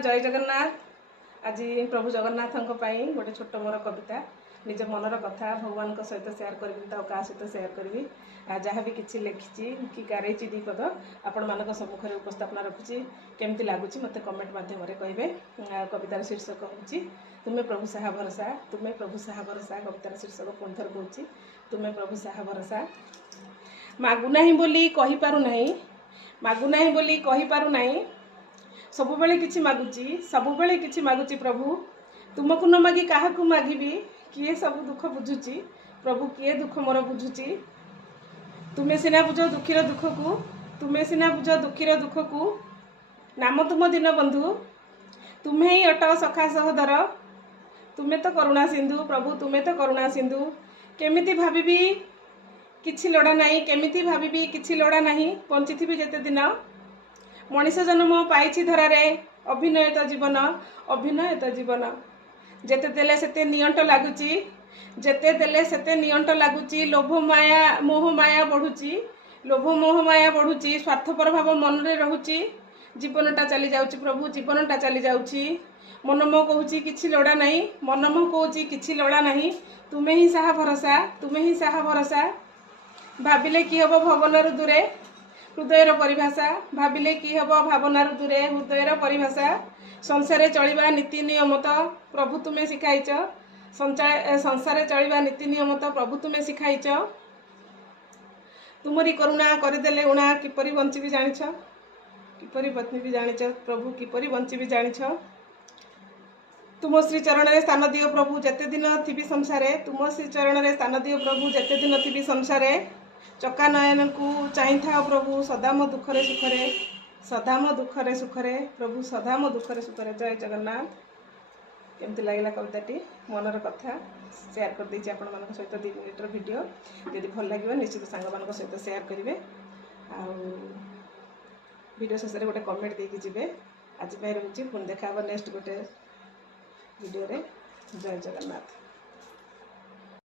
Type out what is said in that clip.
जय जगन्नाथ। आज प्रभु जगन्नाथ गोटे छोट मोर कविता निज मनर कथा भगवान सहित सेयार करी क्या सहित सेयार करी जहाँ भी किसी लिखी कि गारे दीपद आपण मान सम्मुखें उपस्थापना रखुची केमती लगुच मत कमेंट मध्यम कहे। कवितार शीर्षक हूँ तुम्हें प्रभु साहा भरसा, तुम्हें प्रभु साहा भरसा। कवितार शीर्षक पुणी थर कहूँ तुम्हें प्रभु साहा भरसा। मागुना बोली कही पारु नहीं, मागुना बोली कही पारु नहीं, सबुबले किछि मागुची, सबुबले किछि मागुची प्रभु। तुमको न मागी काहाकू मागिबी, किए सब दुख बुझुची प्रभु, किए दुख मोर बुझुची। तुमे सिना बुझ दुखीर दुख को, तुमे सिना बुझ दुखीर दुख को, नाम तुम दीन बंधु, तुम्हें ही अट सखा सहोदर। तुमे तो करुणा सिंधु प्रभु, तुमे तो करुणा सिंधु। केमिति भाबिबी किछि लोड़ा नहीं, केमिति भाबिबी किछि लोड़ा नहीं, बंचिथिबी जेते दिन मनीष जन्म पाइछि धरारे, अभिनय तो जीवन, अभिनय तो जीवन। जेते देले सेते नियंट लागुची, जेते देले सेते नियंट लागुची। लोभ माया मोह माया बढ़ुची, लोभ मोह माया बढ़ुची। स्वार्थपर भाव मन रे रहुची, जीवनटा चली जाउची प्रभु, जीवनटा चली जाउची। मन मो कहूची किछि लोड़ा नहीं, मन मो कहूची किछि लोड़ा नहीं। तुमे ही साहा भरसा, तुमे ही साहा भरसा। भाविले कि हब भवनरु दूरे, हृदयर परिभाषा। भाविले कि हब भावनार दूरे, हृदयर परिभाषा। संसारे चलिबा नीति नियम तो प्रभु तुमे शिखाइच, संसारे चलिबा नीति नियम तो प्रभु तुमे शिखाइच। तुमरी करुणा करदेले उणा, किपरि बंची भी जानिछ, किपरि पत्नी भी जानिछ प्रभु, किपरि बंची भी जानिछ। तुम श्री चरण रे स्थान दियो प्रभु जेते दिन थिबी संसारे, तुम श्री चरण रे स्थान दियो प्रभु जेते दिन थिबी संसारे। चका नयन को चाहि था प्रभु, सदा मो दुखरे सुखरे, सदा मो दुखरे सुखरे प्रभु, सदा मो दुखरे सुखरे। जय जगन्नाथ। केमती लगे कविताटी मनर कथा सेयार कर देछि आपण मान सहित 2 मिनिटर वीडियो। यदि भल लगे निश्चित सांग मान सहित सेयार करेंगे। वीडियो शेष में गोटे कमेंट देके जीवे। आज रोचे पुणी देखा नेक्स्ट गोटे वीडियो रे। जय जगन्नाथ।